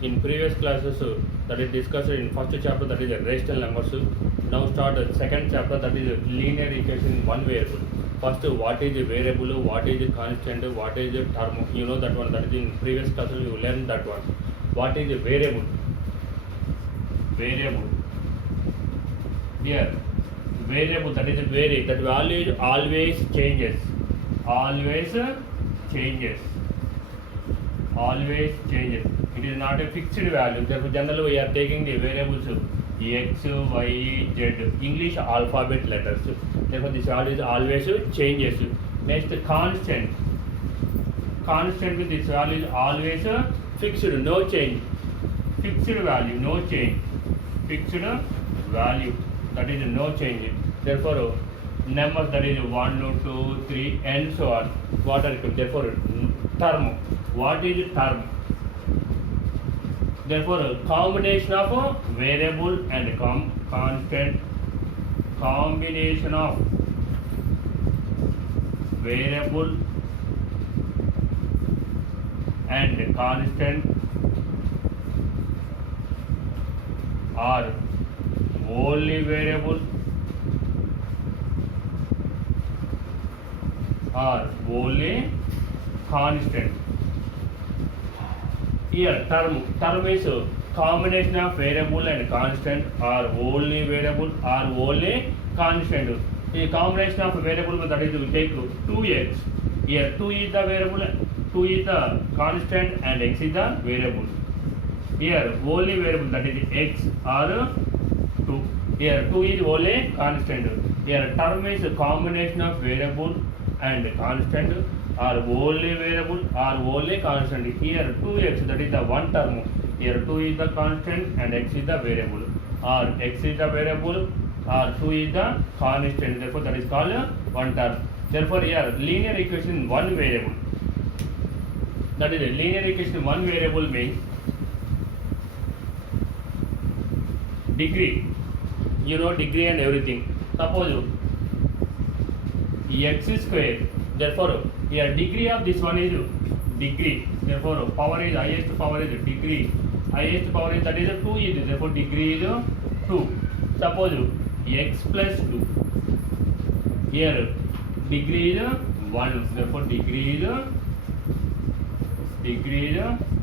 In previous classes that is discussed in first chapter, that is rational numbers. Now start the second chapter, that is linear equation in one variable. First, what is a variable, what is a constant, what is a term, you know that one, that is in previous classes you learned that one. What is a variable? Variable. Here, variable, that is a vary, that value always changes. Always changes. Always changes. It is not a fixed value. Therefore, generally we are taking the variables x, y, z, English alphabet letters. Therefore, this value is always changes. Next, constant. Constant with this value is always fixed, no change. Fixed value, no change. Fixed value, that is no change. Therefore, numbers, that is 1, 2, 3, and so on. What are it? Therefore, term. What is term? Therefore, a combination of variable and constant. Combination of variable and constant are only variable or only constant. Here, term is a combination of variable and constant, or only variable or only constant. The combination of variable, that is we take 2x. Here 2 is the variable, 2 is the constant, and x is the variable. Here only variable, that is x or 2. Here 2 is only constant. Here term is a combination of variable and constant, or only variable or only constant. Here 2x, that is the one term. Here 2 is the constant and x is the variable, or x is the variable or 2 is the constant. Therefore, that is called one term. Therefore, here linear equation in one variable. That is a linear equation in one variable means degree. You know degree and everything. Suppose x square. Therefore, here degree of this one is degree. Therefore, power is highest power is degree. Highest power is, that is 2 is, therefore degree is 2. Suppose x plus 2. Here degree is 1. Therefore degree is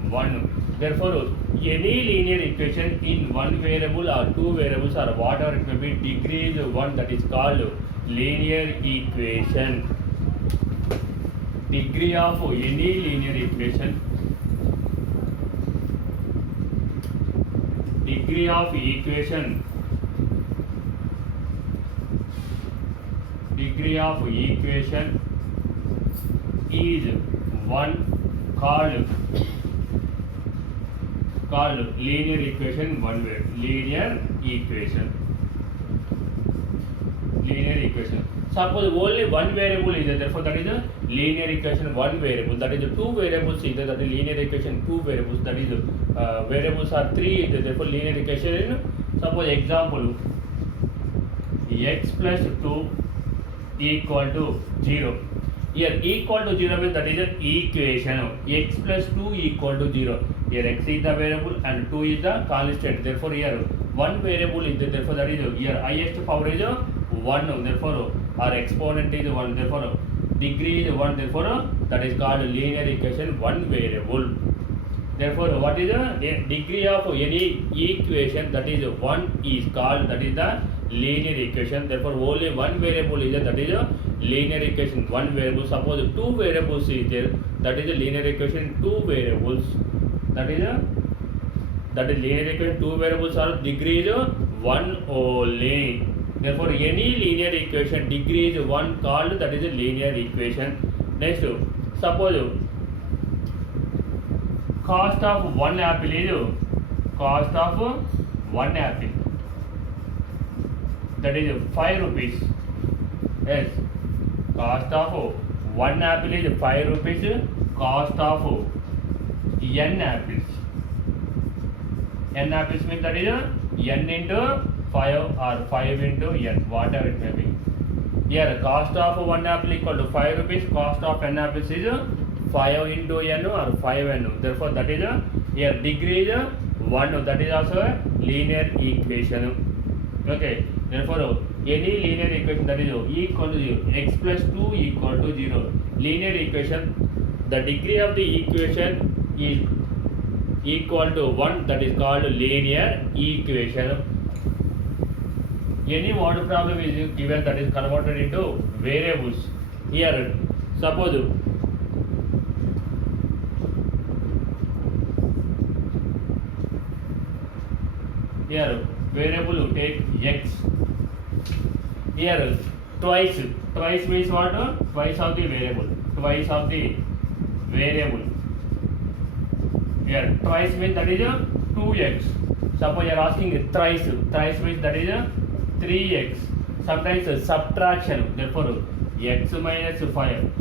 1. Therefore, any linear equation in one variable or two variables or whatever it may be, degree is 1. That is called linear equation. Degree of any linear equation, degree of equation, degree of equation is 1, called linear equation one way. Linear equation. Suppose only one variable is there, therefore that is a linear equation one variable. That is two variables is there, that is linear equation two variables. That is variables are 3 is there, therefore linear equation in, suppose example, x plus 2 equal to 0. Here equal to 0 means that is an equation. X plus 2 equal to 0. Here x is the variable and 2 is the constant. Therefore here one variable is there, therefore that is here highest power is 1. Therefore our exponent is 1. Therefore degree is 1. Therefore that is called linear equation one variable. Therefore what is the degree of any equation that is 1 is called, that is the linear equation. Therefore only one variable is there, that is a linear equation one variable. Suppose two variables is there, that is a linear equation two variables. That is linear equation two variables are degree is 1 only. Therefore any linear equation degree is 1 called, that is a linear equation. Next, suppose cost of one apple is cost of one apple, that is 5 rupees. Yes, cost of one apple is 5 rupees. Cost of n apples. N apples means that is n into 5 or 5 into n, whatever it may be. Here cost of one apple equal to 5 rupees. Cost of n apples is 5 into n or 5n. Therefore, that is a here degree is 1. That is also a linear equation. Okay. Therefore, any linear equation that is equal to 0, x plus 2 equal to 0. Linear equation, the degree of the equation is equal to 1. That is called linear equation. Any word problem is given that is converted into variables. Here, suppose here variable take x. Here twice means what? Twice of the variable. Twice of the variable. Here twice means that is 2x. Suppose you are asking thrice. Thrice means that is 3x. Sometimes subtraction. Therefore, x minus 5.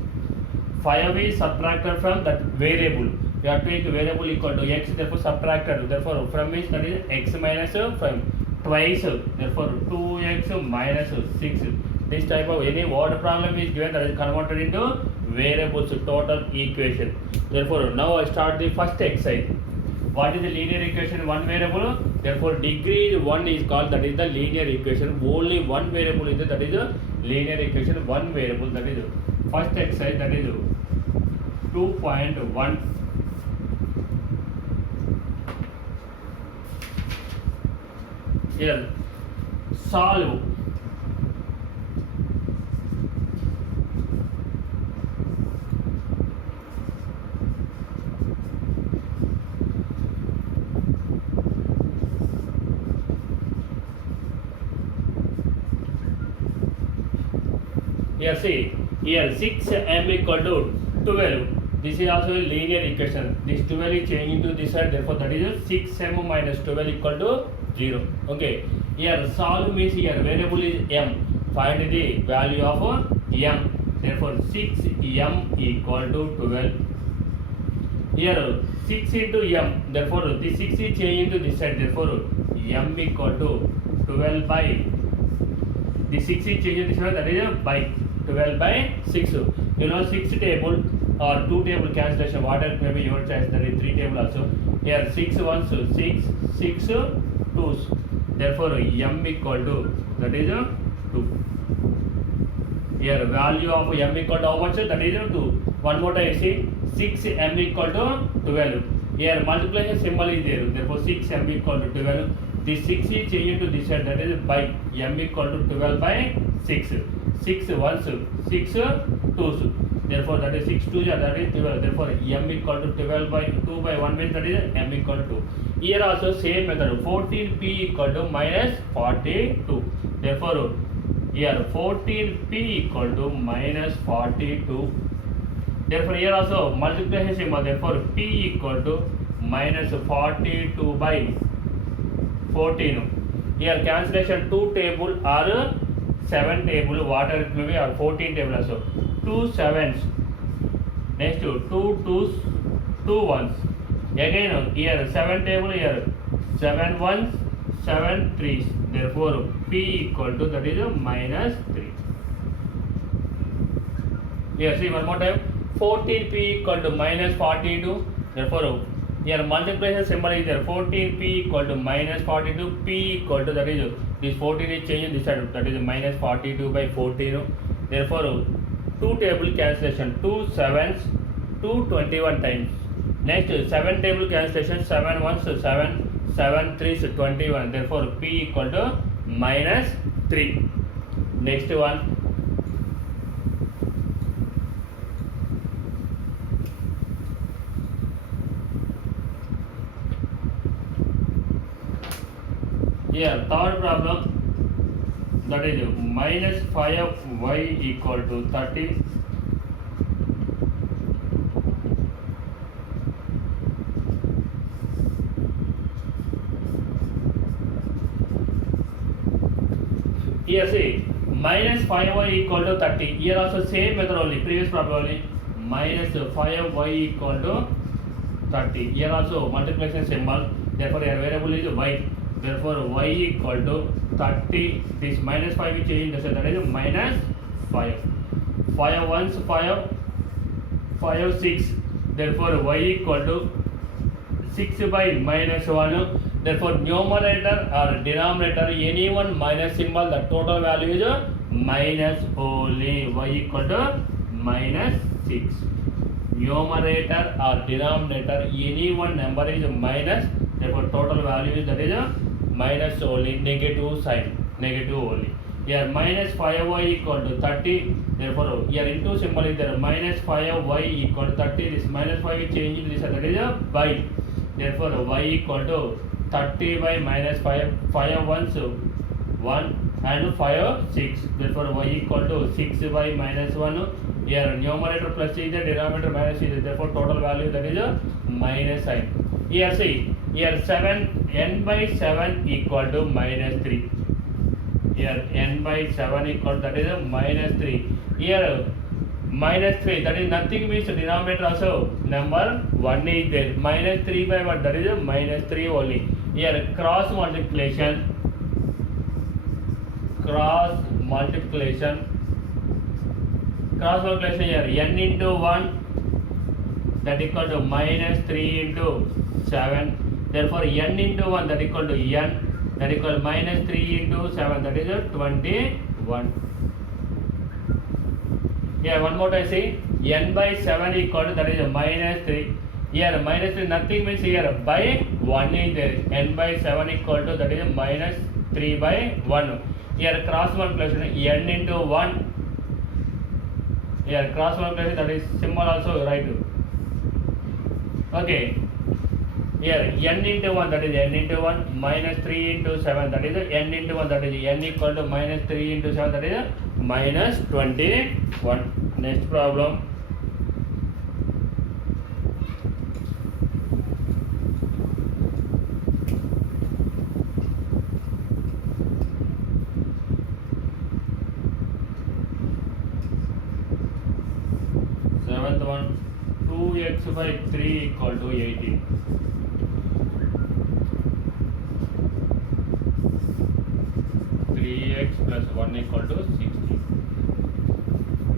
5 is subtracted from that variable. You have to take variable equal to x. Therefore, subtracted. Therefore, from means that is x minus from twice. Therefore, 2x minus 6. This type of any word problem is given that is converted into variables total equation. Therefore, now I start the first exercise. What is the linear equation? One variable. Therefore, degree is 1 is called that is the linear equation. Only one variable is that is the linear equation. One variable, that is first exercise, that is 2.1. Here solve. Here see, here 6m equal to 12. This is also a linear equation. This 12 is changing to this side. Therefore, that is 6m minus 12 equal to 0. Okay. Here solve means here variable is m. Find the value of m. Therefore, 6m equal to 12. Here 6 into m. Therefore, this 6 is changing to this side. Therefore, m equal to 12 by. The 6 is changing this side. That is by 12 by 6. You know 6 table or 2 table cancellation. Whatever maybe your choice. That is 3 table also. Here 6 ones 6, 6 twos. Therefore, m equal to that is 2. Here value of m equal to how much? That is 2. One more time see 6m equal to 12. Here multiplication symbol is there. Therefore, 6m equal to 12. This 6 is changed to this side. That is by m equal to 12 by 6. 6 ones 6 twos. Therefore, that is 6 2s, that is 12. Therefore, m equal to 12 by 2 by 1 means that is m equal to 2. Here also same method. 14p equal to minus 42. Therefore, here 14p equal to minus 42. Therefore, here also multiplication symbol. Therefore, p equal to minus 42 by 14. Here cancellation 2 table or 7 table, whatever it may be, or 14 table also. 2 sevens. Next to 2 twos, 2 ones. Again here 7 table, here 7 ones, 7 threes. Therefore, p equal to that is minus 3. Here see one more time. 14p equal to minus 42. Therefore, here multiplication symbol is there. 14p equal to minus 42. P equal to that is this 14 is changing this side. That is minus 42 by 14. Therefore, 2 table cancellation. 2 sevens, 2 21 times. Next 7 table cancellation. 7 ones 7, 7 threes 21. Therefore, p equal to minus 3. Next one. Here third problem, that is minus 5y equal to 30. Here see minus 5y equal to 30. Here also same method only, previous problem only. Minus 5y equal to 30. Here also multiplication symbol. Therefore, here variable is y. Therefore, y equal to 30. This minus 5 is changing. That is minus 5. 5 ones 5, 5 6. therefore y equal to 6 by minus 1. Therefore numerator or denominator anyone minus symbol, the total value is minus only. Y equal to minus 6. Numerator or denominator any one number is minus, therefore total value is that is minus only, negative sign, negative only. Here minus 5y equal to 30, therefore here into symbol is there, minus 5y equal to 30. This minus 5 is changed, this that is a by, therefore y equal to 30 by minus 5, 5 ones 1 and 5 6, therefore y equal to 6 by minus 1. Here numerator plus is the denominator minus is, therefore total value that is a minus sign. Here see, here 7 n by 7 equal to minus 3. Here n by 7 equal to, that is a minus 3. Here minus 3, that is nothing means denominator also number 1 is there. Minus 3 by 1, that is a minus 3 only. Here cross multiplication here n into 1 that equal to minus 3 into 7, therefore n into 1 that equal to n, that equal minus 3 into 7, that is a 21. Here one more time see, n by 7 equal to, that is a minus 3. Here minus 3 nothing means here by 1 is there. N by 7 equal to, that is a minus 3 by 1. Here cross multiplication n into 1. Here cross multiplication, that is symbol also right. Okay. Here n into 1, that is n into 1, minus 3 into 7, that is n into 1, that is n equal to minus 3 into 7, that is minus 21. Next problem. Seventh one, 2x by 3 equal to 18. X plus 1 equal to 60.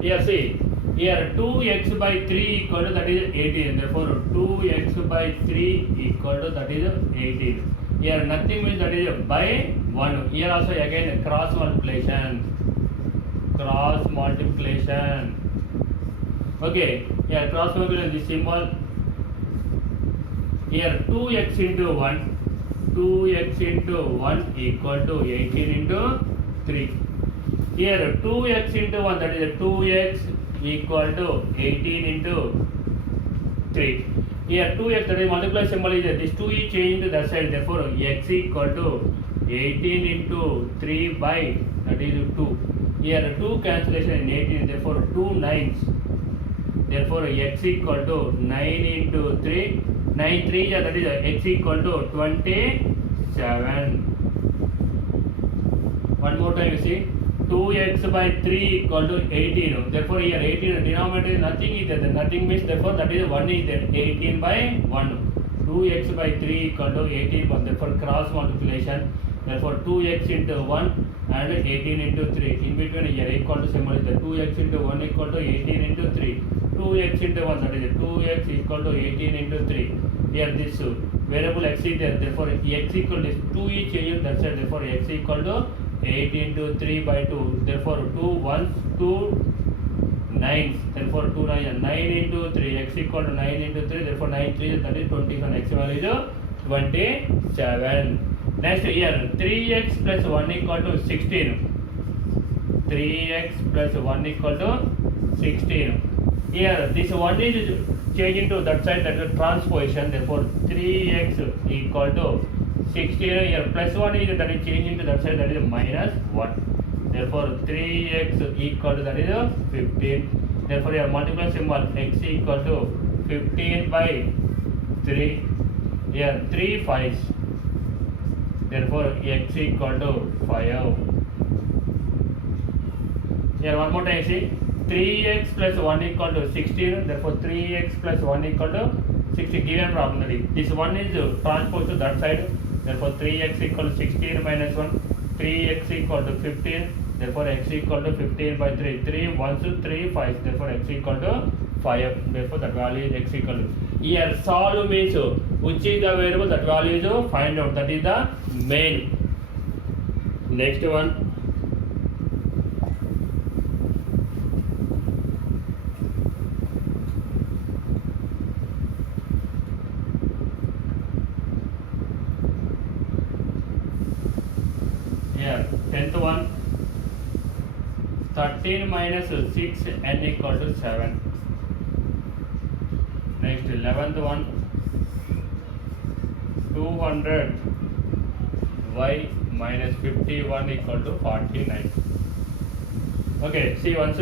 Here see, here 2x by 3 equal to, that is 18. Therefore 2x by 3 equal to, that is 18. Here nothing means that is by 1. Here also again cross multiplication. Okay, here cross multiplication, this symbol. Here 2x into 1. 2x into 1 equal to 18 into 3. Here 2x into 1, that is 2x equal to 18 into 3. Here 2x, that is multiply symbol is there. This 2 is changed to that side, therefore x equal to 18 into 3 by, that is 2. Here 2 cancellation in 18, therefore 2 9s. Therefore x equal to 9 into 3. 9 3, that is x equal to 27. One more time you see, 2x by 3 equal to 18. Therefore here 18 denominator is nothing is there. Nothing means, therefore that is 1 is there. 18 by 1. 2x by 3 equal to 18. Therefore cross multiplication. Therefore 2x into 1 and 18 into 3. In between here equal to symbol is there. 2x into 1 equal to 18 into 3. 2x into 1, that is 2x equal to 18 into 3. Here this variable x is there. Therefore x equal to 2 is changed that side. Therefore x equal to 8 into 3 by 2. Therefore 2 1s 2 9s. Therefore 2 9 9 into 3. X equal to 9 into 3. Therefore 9 3, that is 27. X value is 27. Next here 3x plus 1 equal to 16. 3x plus 1 equal to 16. Here this 1 is changing to that side, that is transposition. Therefore 3x equal to 16. Here plus 1 is, that is changing to that side, that is minus 1. Therefore 3x equal to, that is 15. Therefore here multiply symbol, x equal to 15 by 3. Here 3 5s. Therefore x equal to 5. Here one more time see, 3x plus 1 equal to 16. Therefore 3x plus 1 equal to 16. Given problem that is, this 1 is transposed to that side. Therefore 3x equal to 16 minus 1. 3x equal to 15. Therefore x equal to 15 by 3. 3 1s 3 5. Therefore x equal to 5. Therefore that value is x equal to. Here solve means which is the variable, that value is find out, that is the main. Next one. Here 10th one. 13 minus 6 n equal to 7. Next 11th one. 200 y minus 51 equal to 49. Okay, see once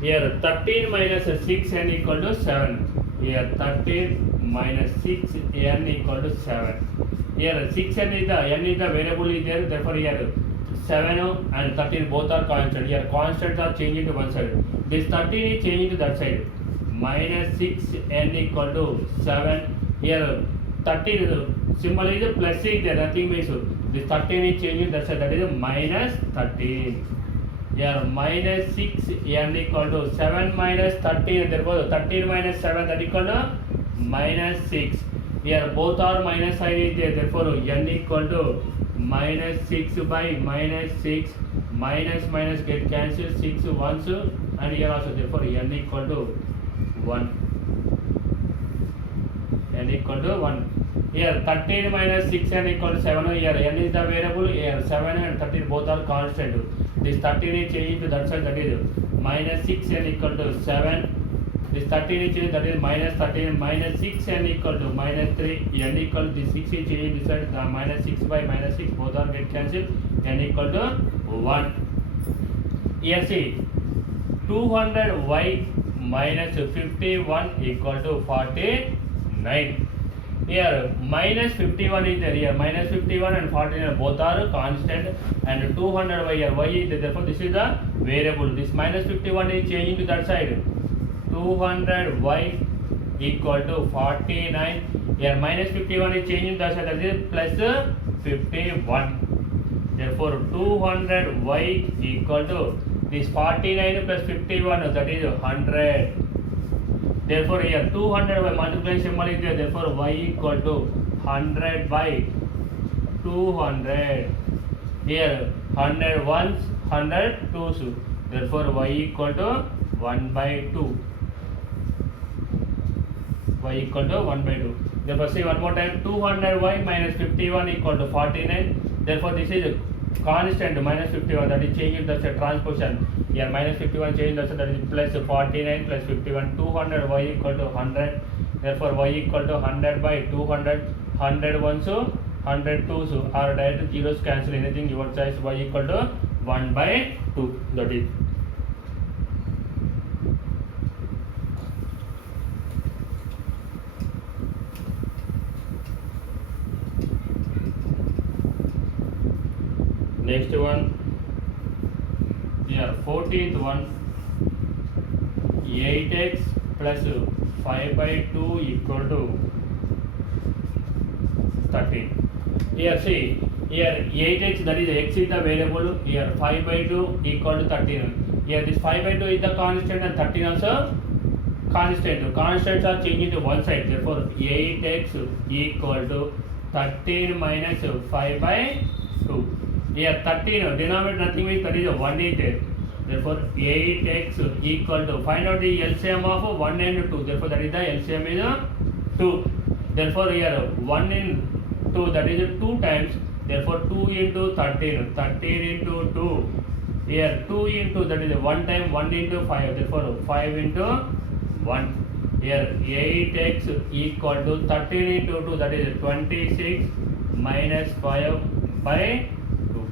here 13 minus 6 n equal to 7. Here 13 minus 6 n equal to 7. Here 6 n is the variable is there, therefore here 7 and 13 both are constant. Here constants are changing to one side. This 13 is changing to that side. Minus 6 n equal to 7. Here 13 symbol is plus 6 there, nothing means this 13 is changing that side, that is minus 13. Here minus 6 n equal to 7 minus 13, therefore 13 minus 7, that equal to minus 6. Here both are minus sign is there, therefore n equal to minus 6 by minus 6, minus get cancelled, 6 once, and here also therefore n equal to 1. N equal to 1. Here 13 minus 6 n equal to 7. Here n is the variable. Here 7 and 13 both are constant. This 13 is changing to that side, that is minus 6 n equal to 7. This 13 is changing, that is minus 13. Minus 6 n equal to minus 3. N equal to this 6 is changing this side. The minus 6 by minus 6 both are get cancelled. N equal to 1. Here see 200 y minus 51 equal to 49. Here minus 51 is there. Here minus 51 and 49 both are constant, and 200 y here y is there. Therefore this is the variable. This minus 51 is changing to that side. 200 y equal to 49. Here minus 51 is changing to that side, that is plus 51. Therefore 200 y equal to this 49 plus 51, that is 100. Therefore here 200 by multiplying symbol is there, therefore y equal to 100 by 200. Here 100 ones, 100 twos, therefore y equal to 1 by 2. Y equal to 1 by 2. Therefore see one more time, 200 y minus 51 equal to 49. Therefore this is constant minus 51, that is changing, that's a transposition. Here minus 51 change, that's that is plus 49 plus 51. 200 y equal to 100. Therefore y equal to 100 by 200. 100 ones, 100 twos, or direct zeros cancel, anything your choice. Y equal to 1 by 2. That is. Next one. Here 14th one. 8x plus 5 by 2 equal to 13. Here see, here 8x, that is x is the variable. Here 5 by 2 equal to 13. Here this 5 by 2 is the constant and 13 also constant. Constants are changing to one side. Therefore 8x equal to 13 minus 5 by 2. Here 13 denominator nothing means, that is 1 is there. Therefore 8x equal to, find out the LCM of 1 and 2. Therefore that is the LCM is 2. Therefore here 1 in 2, that is 2 times. Therefore 2 into 13. 13 into 2. Here 2 into, that is 1 time, 1 into 5. Therefore 5 into 1. Here 8x equal to 13 into 2, that is 26 minus 5 by 2.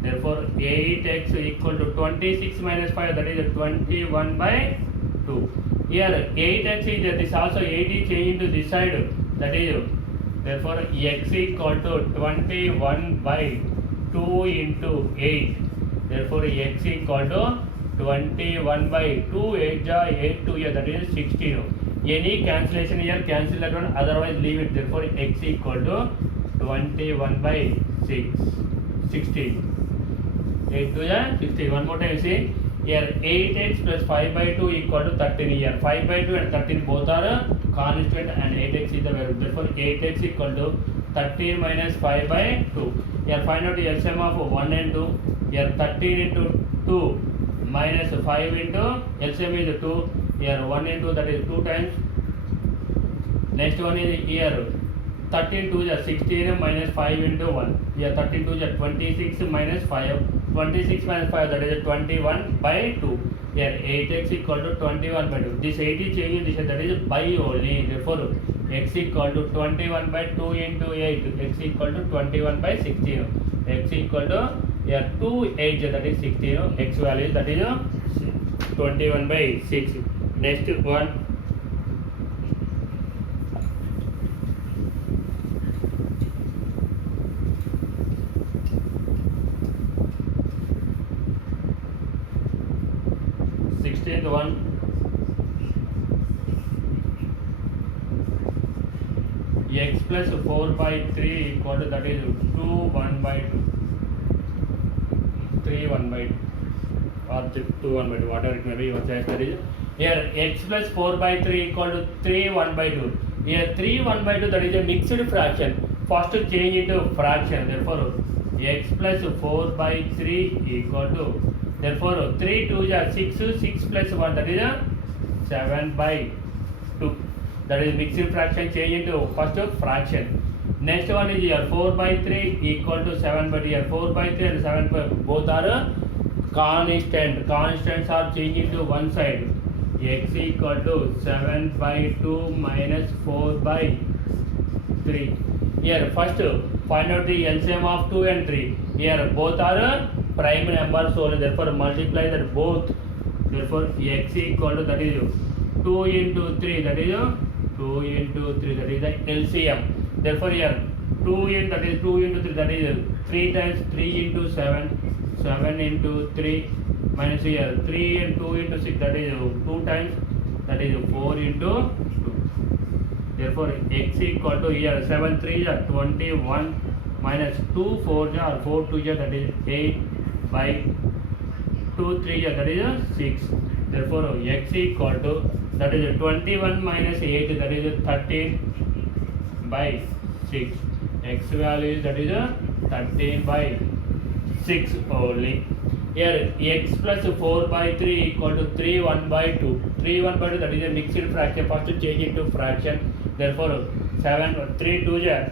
Therefore 8x equal to 26 minus 5, that is 21 by 2. Here 8x is there, this also 8 is changing to this side, that is, therefore x equal to 21 by 2 into 8. Therefore x equal to 21 by 2, 8 8 2 here, that is 16. Any cancellation here, cancel that one, otherwise leave it. Therefore x equal to 21 by 6, 16. 8 2 16. One more time see, Here 8x plus 5 by 2 equal to 13 here. 5 by 2 and 13 both are constant and 8x is the variable. Therefore 8x equal to 13 minus 5 by 2. Here find out the LCM of 1 and 2. Here 13 into 2 minus 5 into LCM is 2. Here 1 into that is 2 times. Next one is here 13 2 is 16 minus 5 into 1. Here 13 2 is 26 minus 5. 26 minus 5 that is 21 by 2. Here 8x equal to 21 by 2. This 8 is changing this that is by only. Therefore x equal to 21 by 2 into 8. X equal to 21 by 16. X equal to here 2 8 that is 16. X value that is 21 by 6. Next one. One x plus 4 by 3 equal to that is 2 1 by 2 3 1 by 2 or 2 1 by 2 whatever it may be your choice that is. Here x plus 4 by 3 equal to 3 1 by 2. Here 3 1 by 2 that is a mixed fraction. First to change into fraction. Therefore x plus 4 by 3 equal to, therefore 3 2 is 6, 6 plus 1 that is 7 by 2. That is mixed fraction change into first fraction. Next one is here 4 by 3 equal to 7 by 2. Here 4 by 3 and 7 by both are constant. Constants are changing to one side. X equal to 7 by 2 minus 4 by 3. Here first find out the LCM of 2 and 3. Here both are prime numbers, so therefore multiply that both. Therefore x equal to that is 2 into 3 that is 2 into 3 that is the LCM. Therefore here 2 in that is 2 into 3 that is 3 times 3 into 7, 7 into 3 minus here 3 and 2 into 6 that is 2 times that is 4 into 2. Therefore x equal to here 7 3 is 21 minus 2 4 or 4 2 is that is 8 by 2 3 is that is 6. Therefore x equal to that is 21 minus 8 that is 13 by 6. X value is that is 13 by 6 only. Here x plus 4 by 3 equal to 3 1 by 2. 3 1 by 2 that is a mixed fraction. First to change it to fraction. Therefore 7 3 2 is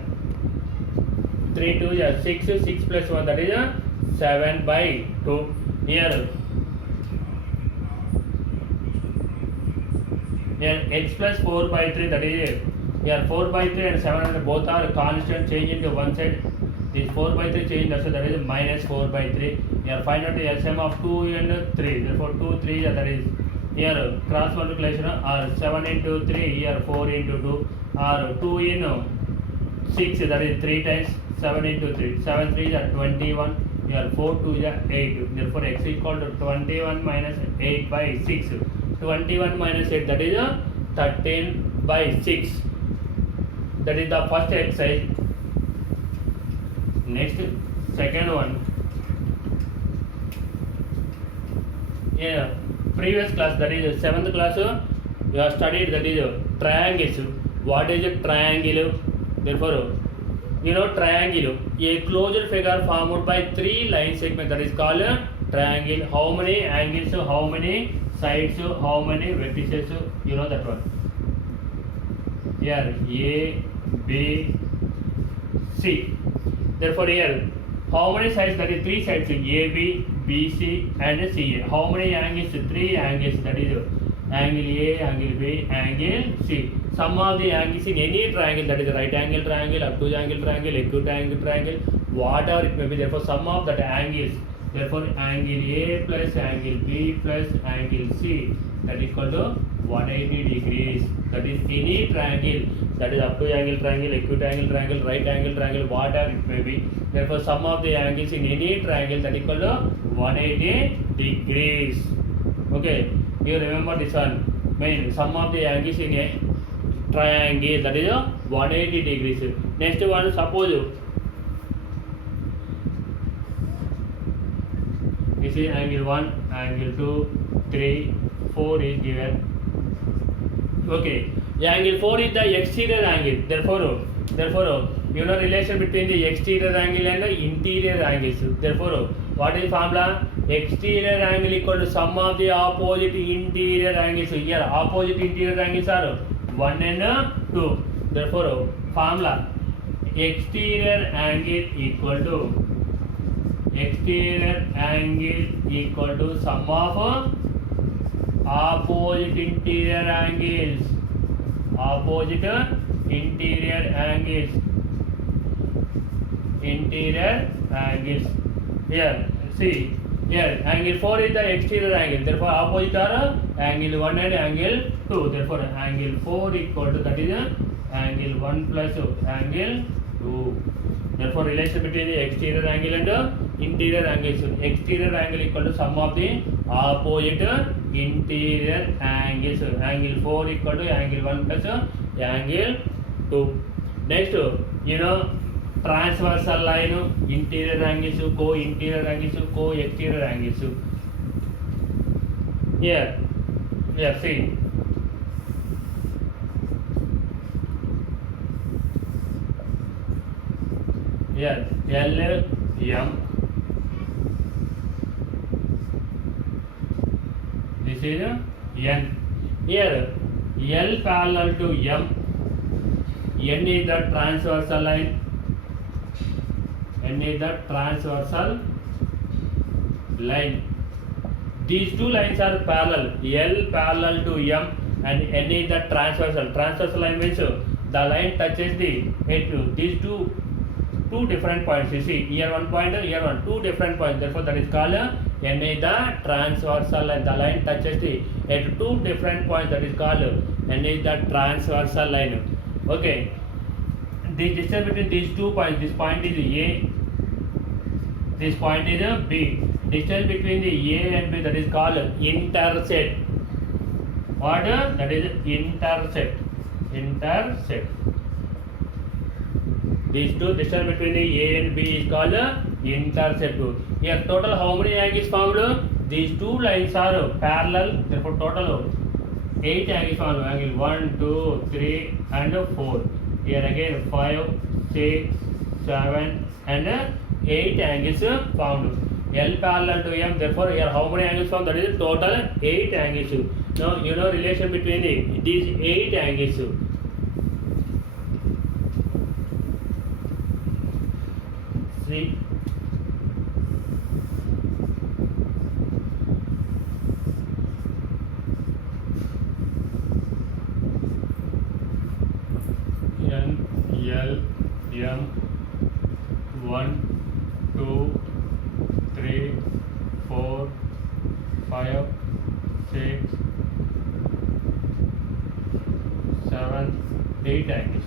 3 2 is 6, 6 plus 1 that is 7 by 2. Here x plus 4 by 3 that is here 4 by 3 and 7 both are constant change into one side. This 4 by 3 change that is minus 4 by 3. Here find out the LCM of 2 and 3. Therefore 2 3 that is here cross multiplication or 7 into 3 here 4 into 2 or 2 in 6 that is 3 times 7 into 3. 7 3 is 21. Here 4 2 is 8. Therefore x equal to 21 minus 8 by 6. 21 minus 8 that is 13 by 6. That is the first exercise. Next second one. Yeah, previous class that is 7th class you have studied that is triangles. What is a triangle? Therefore you know triangle, a closed figure formed by 3 line segments, that is called a triangle. How many angles, how many sides, how many vertices, you know that one. Here A, B, C. Therefore here how many sides, that is 3 sides, A, B, B, C and C. How many angles? 3 angles, that is angle A, angle B, angle C. Sum of the angles in any triangle, that is right angle triangle, obtuse angle triangle, acute angle triangle, whatever it may be. Therefore sum of that angles, therefore angle A plus angle B plus angle C that is equal to 180 degrees. That is any triangle, that is obtuse angle triangle, acute angle triangle, right angle triangle, whatever it may be. Therefore sum of the angles in any triangle that is equal to 180 degrees. Okay, you remember this one. Main sum of the angles in a triangle that is 180 degrees. Next one, suppose This is angle 1, angle 2, 3, 4 is given. Okay, angle 4 is the exterior angle. Therefore, you know relation between the exterior angle and the interior angles. Therefore, what is formula? Exterior angle equal to sum of the opposite interior angles. Here, opposite interior angles are 1 and 2. Therefore, formula exterior angle equal to sum of opposite interior angles. Here, see, here angle 4 is the exterior angle. Therefore, opposite are angle 1 and angle 2. Therefore, angle 4 equal to, that is angle 1 plus angle 2. Therefore, relation between the exterior angle and the interior angles. Exterior angle equal to sum of the opposite interior angles. Angle 4 equal to angle 1 plus angle 2. Next, you know, transversal line, interior angles, co-interior angles, co-exterior angles. Here, see. Here, L, M. This is N. Here, L parallel to M. N is the transversal line. These two lines are parallel. L parallel to M and N is the transversal. Transversal line means the line touches these two different points. You see, here one point, here one, two different points. Therefore, that is called N is the transversal line. The line touches at two different points. That is called N is the transversal line. Okay. The distance between these 2 points, this point is A, this point is B. Distance between the A and B, that is called intercept. What? That is intercept. These two distance between the A and B is called intercept. Here total how many angles formed? These two lines are parallel. Therefore total 8 angles formed. Angle 1, 2, 3 and 4. Here again 5, 6, 7 and 8 angles found. L parallel to M. Therefore, here how many angles found? That is total 8 angles. Now you know relation between these 8 angles. See. L, M, 1, 2, 3, 4, 5, 6, 7, 8 angles.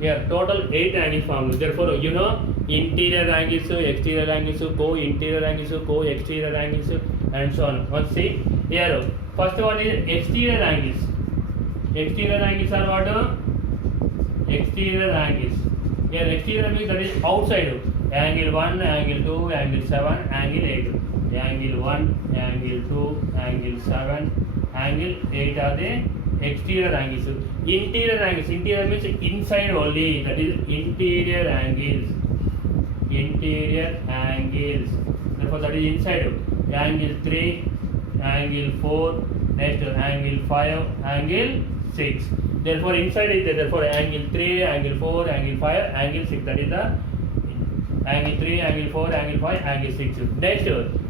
Here total 8 angles formed. Therefore, you know interior angles, exterior angles, co-interior angles, co-exterior angles, and so on. Let's see here. First one is exterior angles. Exterior angles are what? Exterior angles. Here exterior means that is outside. Angle 1, angle 2, angle 7, angle 8. Angle 1, angle 2, angle 7, angle 8 are the exterior angles. Interior angles. Interior means inside only. That is interior angles. Therefore that is inside. Angle 3, angle 4, next angle 5, angle 6. Therefore inside is there. Therefore angle 3, angle 4, angle 5, angle 6. That is the angle 3, angle 4, angle 5, angle 6. Next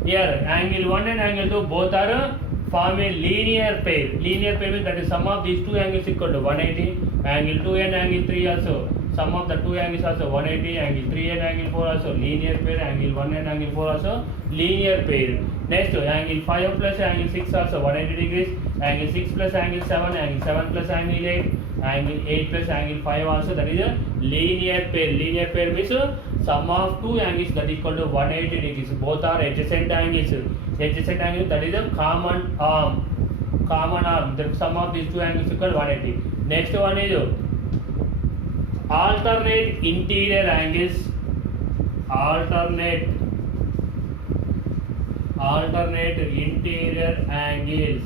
here angle 1 and angle 2 both are form a linear pair. Linear pair means that is sum of these two angles equal to 180. Angle 2 and angle 3 also. Sum of the two angles also 180. Angle 3 and angle 4 also linear pair. Angle 1 and angle 4 also linear pair. Next angle 5 plus angle 6 also 180 degrees. Angle 6 plus angle 7, angle 7 plus angle 8, angle 8 plus angle 5 also, that is a linear pair. Linear pair means sum of two angles that equal to 180 degrees. Both are adjacent angles. Adjacent angle, that is a common arm. The sum of these two angles equal 180. Next one is alternate interior angles. Alternate alternate interior angles.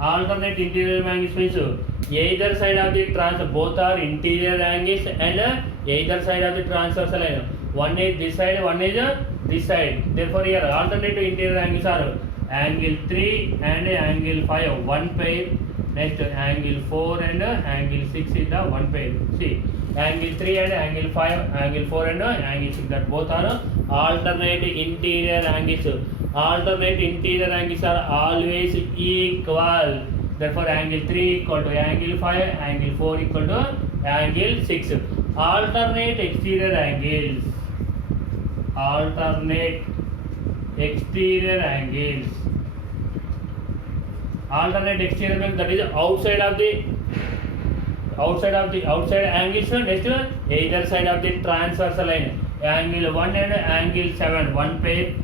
Alternate interior angles means either side of the both are interior angles and either side of the transversal line. One is this side, one is this side. Therefore here alternate interior angles are angle 3 and angle 5 one pair. Next angle 4 and angle 6 is the one pair. See, angle 3 and angle 5, angle 4 and angle 6, that both are alternate interior angles. Alternate interior angles are always equal. Therefore angle 3 equal to angle 5, angle 4 equal to angle 6. Alternate exterior angles. Alternate exterior angles. Alternate exterior means that is outside angles. Next either side of the transversal line. Angle 1 and angle 7 one pair.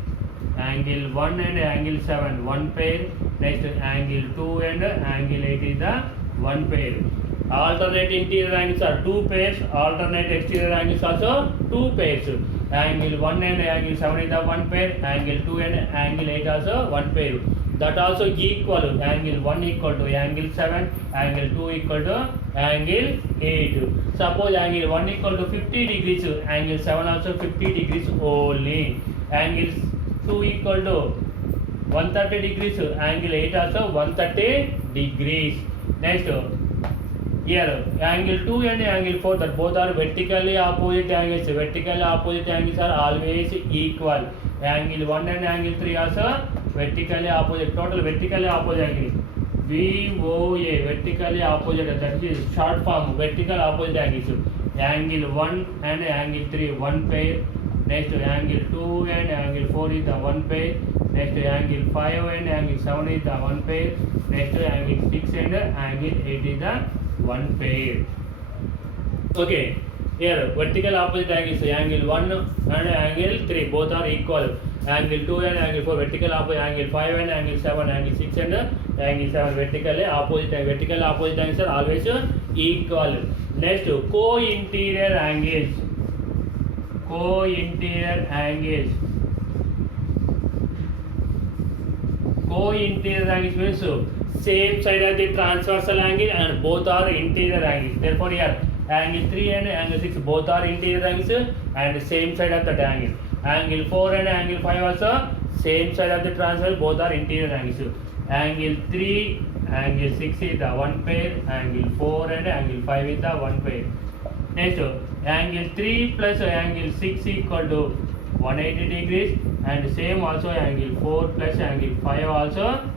Angle 1 and angle 7 one pair. Next angle 2 and angle 8 is the one pair. Alternate interior angles are two pairs. Alternate exterior angles also two pairs. Angle 1 and angle 7 is the one pair. Angle 2 and angle 8 also one pair. That also equal. Angle 1 equal to angle 7. Angle 2 equal to angle 8. Suppose angle 1 equal to 50 degrees. Angle 7 also 50 degrees only. Angle 2 equal to 130 degrees. Angle 8 also 130 degrees. Next here angle 2 and angle 4, that both are vertically opposite angles. Vertically opposite angles are always equal. Angle 1 and angle 3 also vertically opposite. Total vertically opposite angle VOA, vertically opposite, that is short form, vertical opposite angles. Angle 1 and angle 3 one pair. Next angle 2 and angle 4 is the one pair. Next angle 5 and angle 7 is the one pair. Next angle 6 and angle 8 is the one pair. Okay, here vertical opposite angles, angle 1 and angle 3 both are equal. Angle 2 and angle 4 vertical opposite, angle 5 and angle 7, angle 6 and angle 7 vertically opposite. Vertical opposite angles are always equal. Next co-interior angles. Co-interior angles. Co-interior angles means same side of the transversal angle and both are interior angles. Therefore here angle 3 and angle 6 both are interior angles and same side of that angle. Angle 4 and angle 5 also same side of the transversal, both are interior angles. Angle 3, angle 6 is the one pair. Angle 4 and angle 5 is the one pair. Next angle 3 plus angle 6 equal to 180 degrees, and same also angle 4 plus angle 5 also.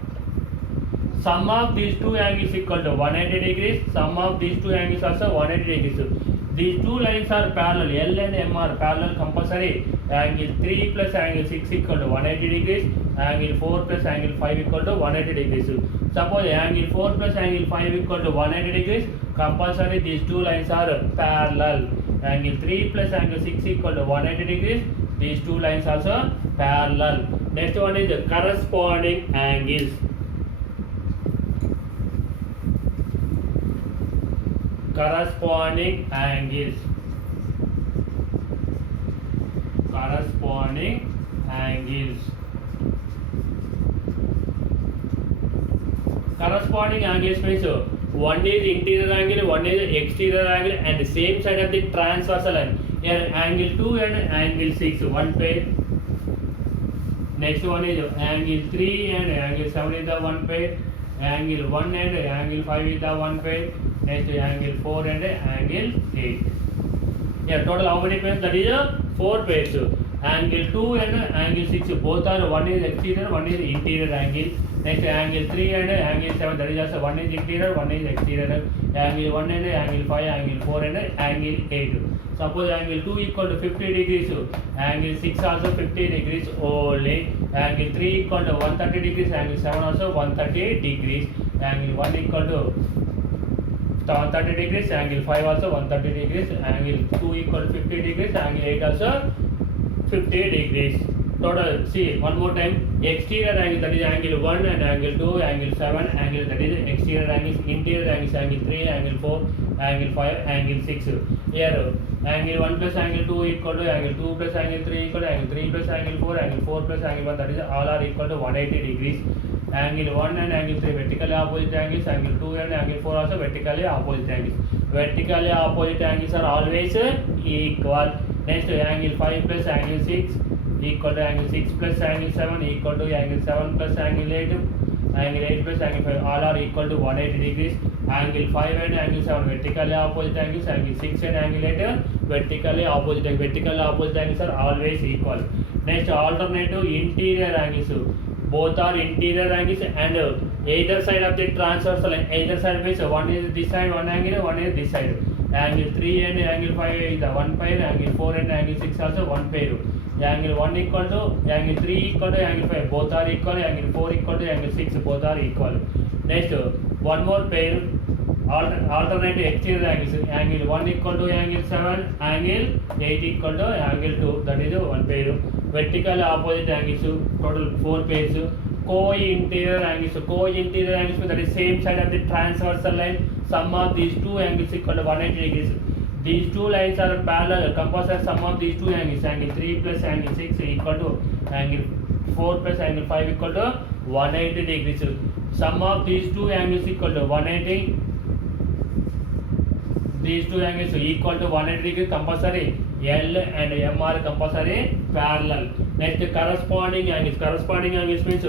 Sum of these two angles equal to 180 degrees. Sum of these two angles also 180 degrees. These two lines are parallel. L and M are parallel compulsory. Angle 3 plus angle 6 equal to 180 degrees. Angle 4 plus angle 5 equal to 180 degrees. Suppose angle 4 plus angle 5 equal to 180 degrees. Compulsory these two lines are parallel. Angle 3 plus angle 6 equal to 180 degrees. These two lines also parallel. Next one is the corresponding angles. Corresponding angles. Corresponding angles. Corresponding angles means one is interior angle, one is exterior angle, and the same side of the transversal line. Here angle 2 and angle 6 one pair. Next one is angle 3 and angle 7 is the one pair. Angle 1 and angle 5 is the one pair. Next angle 4 and angle 8. Yeah, total how many pairs? That is 4 pairs. Angle 2 and angle 6 both are, one is exterior, one is interior angle. Next angle 3 and angle 7, that is also one is interior, one is exterior. Angle 1 and angle 5, angle 4 and angle 8. Suppose angle 2 equal to 50 degrees. Angle 6 also 50 degrees only. Angle 3 equal to 130 degrees. Angle 7 also 130 degrees. Angle 1 equal to 130 degrees. Angle 5 also 130 degrees. Angle 2 equal to 50 degrees. Angle 8 also 50 degrees. Total, see one more time, exterior angle, that is angle 1 and angle 2, angle 7, angle, that is exterior angles, interior angles, angle 3, angle 4, angle 5, angle 6. Here Angle 1 plus angle 2 equal to angle 2 plus angle 3 equal to angle 3 plus angle 4, angle 4 plus angle 1, that is all are equal to 180 degrees. Angle 1 and angle 3 vertically opposite angles, angle 2 and angle 4 also vertically opposite angles. Vertically opposite angles are always equal. Next, angle 5 plus angle 6 equal to angle 6 plus angle 7 equal to angle 7 plus angle 8. Angle 8 plus angle 5 all are equal to 180 degrees. Angle 5 and angle 7 vertically opposite angles, angle 6 and angle 8 vertically opposite angles. Vertically opposite angles are always equal. Next, alternative interior angles. Both are interior angles and either side of the transversal line. Either side means one is this side, one angle, one is this side. Angle 3 and angle 5 is the one pair, angle 4 and angle 6 also one pair. Angle 1 equal to angle 3 equal to angle 5, both are equal. Angle 4 equal to angle 6, both are equal. Next, one more pair, alternate exterior angles. Angle 1 equal to angle 7, angle 8 equal to angle 2, that is one pair. Vertical opposite angles, total 4 pairs. Co-interior angles. Co-interior angles means that is same side of the transversal line. Sum of these two angles equal to 180 degrees. These two lines are parallel. Composite sum of these two angles. Angle 3 plus angle 6 equal to angle 4 plus angle 5 equal to 180 degrees. Sum of these two angles equal to 180. These two angles equal to 180 degrees compulsory. L and M are compulsory parallel. Next, corresponding angles. Corresponding angles means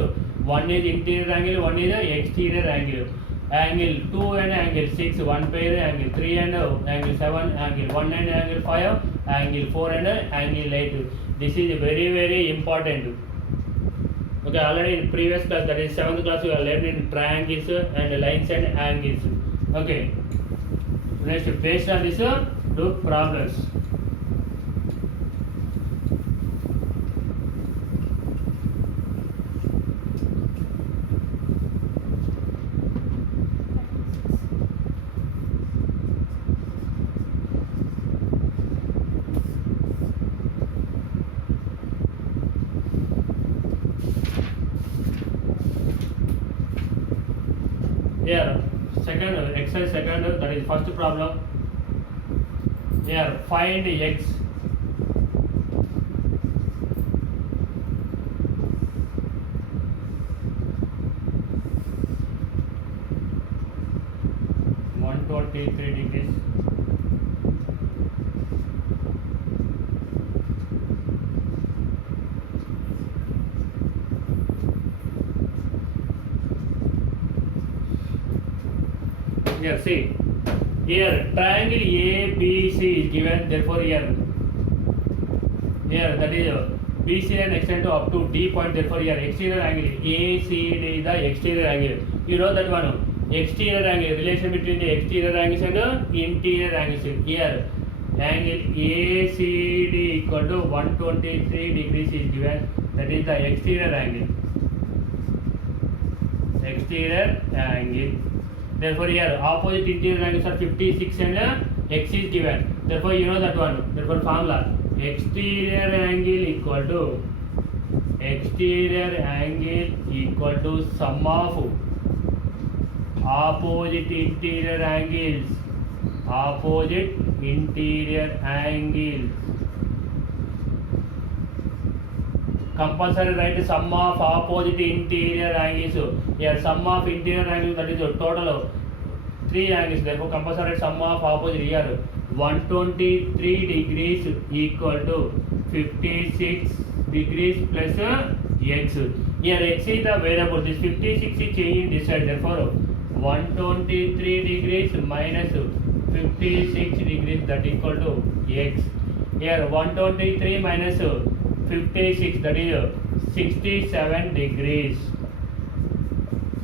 one is interior angle, one is exterior angle. Angle 2 and angle 6 one pair, angle 3 and angle 7, angle 1 and angle 5, angle 4 and angle 8. This is very important. Okay, already in previous class, that is 7th class, we have learned in triangles and lines and angles. Okay, next, based on this, do problems. Here, exercise second, that is first problem. Here, find x. degrees. Here, see. Here, triangle ABC is given. Therefore, here that is BC and extend to up to D point. Therefore, here exterior angle ACD is the exterior angle. You know that one. Exterior angle, relation between the exterior angles and interior angles. Here, angle ACD equal to 123 degrees is given. That is the exterior angle. Exterior angle. Therefore, here opposite interior angles are 56 and x is given. Therefore, you know that one. Therefore, formula exterior angle equal to sum of opposite interior angles. Compulsory write sum of opposite interior angles. Here, sum of interior angles, that is the total of 3 angles. Therefore, compulsory sum of opposite here 123 degrees equal to 56 degrees plus x. Here, x is the variable. This 56 is changing this side. Therefore, 123 degrees minus 56 degrees, that equal to x. Here, 123 minus 56, that is 67 degrees.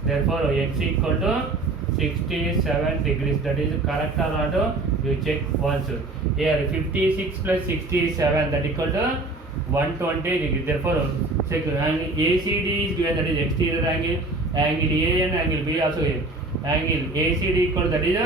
Therefore, x equal to 67 degrees. That is correct or not? You check once. Here 56 plus 67, that equal to 120 degrees. Therefore, check angle ACD is given, that is exterior angle. Angle A and angle B also here. Angle ACD equal, that is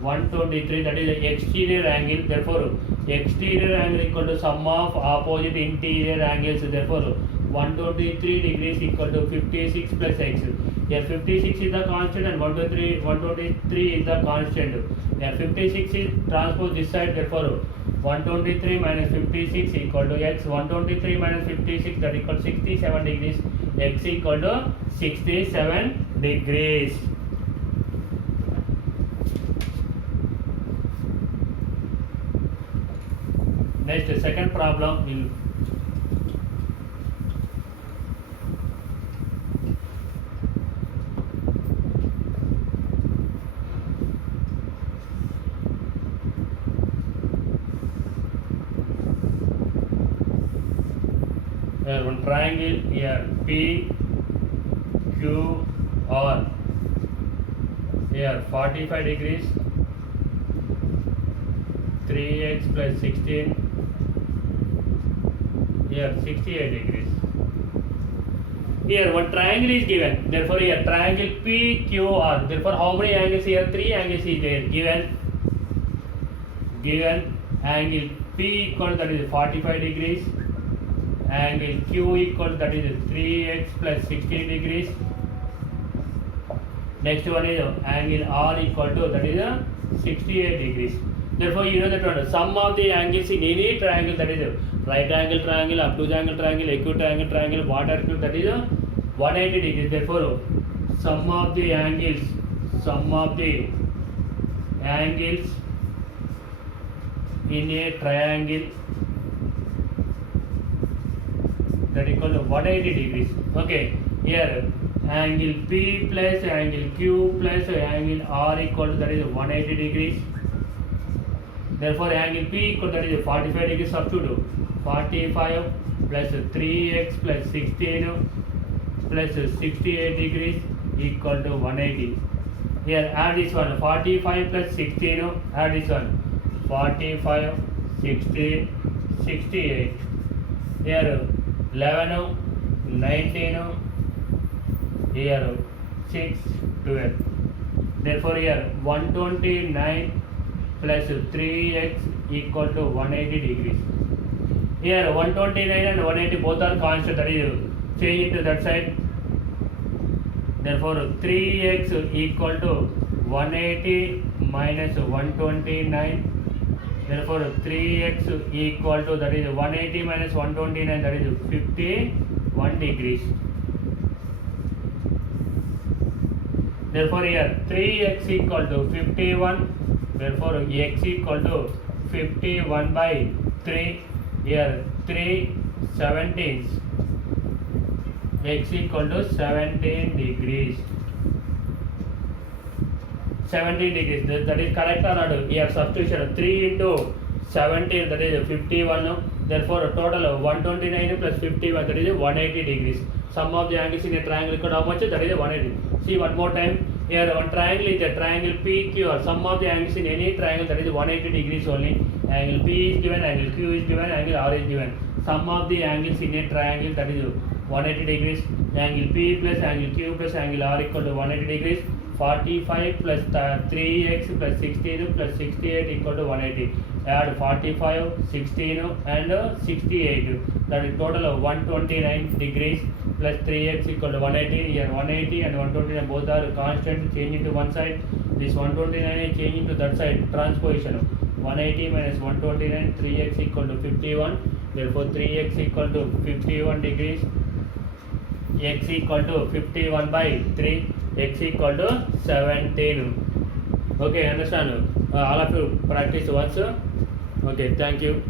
123, that is the exterior angle. Therefore, exterior angle equal to sum of opposite interior angles. Therefore, 123 degrees equal to 56 plus x. Here 56 is the constant and 123 is the constant. Yeah, 56 is transpose this side, therefore 123 minus 56 equal to x. 123 minus 56, that equals 67 degrees. X equal to 67 degrees. Next, second problem will one triangle here P Q R, here 45 degrees, 3x plus 16, here 68 degrees. Here one triangle is given, therefore here triangle PQR, therefore how many angles here? 3 angles is there given angle P equal, that is 45 degrees, angle Q equal, that is 3x plus 16 degrees. Next one is angle R equal to, that is 68 degrees. Therefore you know that one, sum of the angles in any triangle, that is right angle triangle, obtuse angle triangle, acute angle triangle, water acute, that is 180 degrees. Therefore sum of the angles in a triangle, that equal to 180 degrees. Okay, here angle P plus angle Q plus angle R equal to, that is 180 degrees. Therefore angle P equal, that is 45 degrees. Substitute 45 plus 3x plus 16 plus 68 degrees equal to 180. Here add this one, 45 plus 16, add this one, 45, 16, 68. Here 11, 19, here 6, 12. Therefore here 129 plus 3x equal to 180 degrees. Here 129 and 180 both are constant, that is change it to that side. Therefore 3x equal to 180 minus 129. Therefore 3x equal to, that is 180 minus 129, that is 51 degrees. Therefore here 3x equal to 51. Therefore x equal to 51 by 3. Here 3 17s. X equal to 17 degrees. 17 degrees. That is correct or not? Here substitution 3 into 17, that is 51. Therefore total of 129 plus 51, that is 180 degrees. Sum of the angles in a triangle equal to how much? That is 180. See one more time. Here one triangle is a triangle PQR. Sum of the angles in any triangle, that is 180 degrees only. Angle P is given, angle Q is given, angle R is given. Sum of the angles in a triangle, that is 180 degrees. Angle P plus angle Q plus angle R equal to 180 degrees. 45 plus 3x plus 16 plus 68 equal to 180. Add 45, 16 and 68. That is total of 129 degrees plus 3x equal to 180. Here 180 and 129 both are constant. Change into one side. This 129 is changing to that side. Transposition. 180 minus 129, 3x equal to 51. Therefore 3x equal to 51 degrees. X equal to 51 by 3. X equal to 17. Okay, understand? All of you practice once. Okay, thank you.